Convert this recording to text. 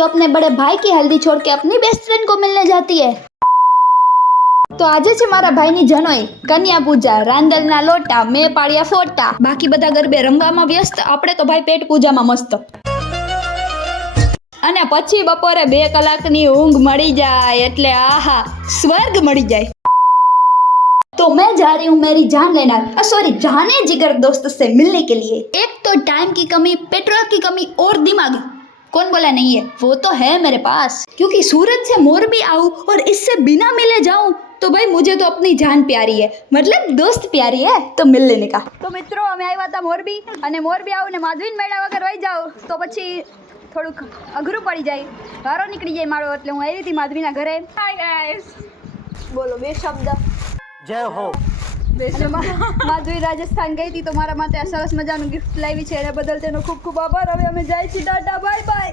जो अपने बड़े भाई की हल्दी छोड़ के अपनी बेस्ट फ्रेंड को मिलने जाती है। तो આજે છે મારા ભાઈની જનોઈ, કન્યા પૂજા, રાંદલના લોટા, મેં પાડ્યા ફોટા, બાકી બધા ગરબે રમવામાં વ્યસ્ત, આપણે તો ભાઈ પેટ પૂજામાં મસ્ત। અને પછી બપોરે 2 કલાકની ઊંઘ મળી જાય એટલે આહા સ્વર્ગ મળી જાય। तो मैं जा रही हूँ मेरी जान लेना सॉरी जाने जिगर दोस्त से मिलने के लिए। एक तो टाइम की कमी, पेट्रोल की कमी और दिमाग, कौन बोला नहीं है, वो तो है मेरे पास। क्योंकि सूरत से मोरबी आऊँ और इससे बिना मिले जाऊँ तो भाई मुझे तो अपनी जान प्यारी है, मतलब दोस्त प्यारी है, तो मिल लेने का। तो મિત્રો અમે આવ્યા હતા મોરબી અને મોરબી આવું ને માધવીન મેળા વગર વહી જાઉં તો પછી થોડુંક અઘરું પડી જાય, વારો નીકળી જાય મારો, એટલે હું આવી હતી માધવીના ઘરે। હાય ગાઈસ, બોલો 2 શબ્દ જય હો। માધવી રાજસ્થાન ગઈ હતી તો મારા માટે આ સરસ મજાનું ગિફ્ટ લાવી છે, એના બદલ તેનો ખૂબ ખૂબ આભાર। હવે અમે જાય છીએ, ટાટા બાય બાય।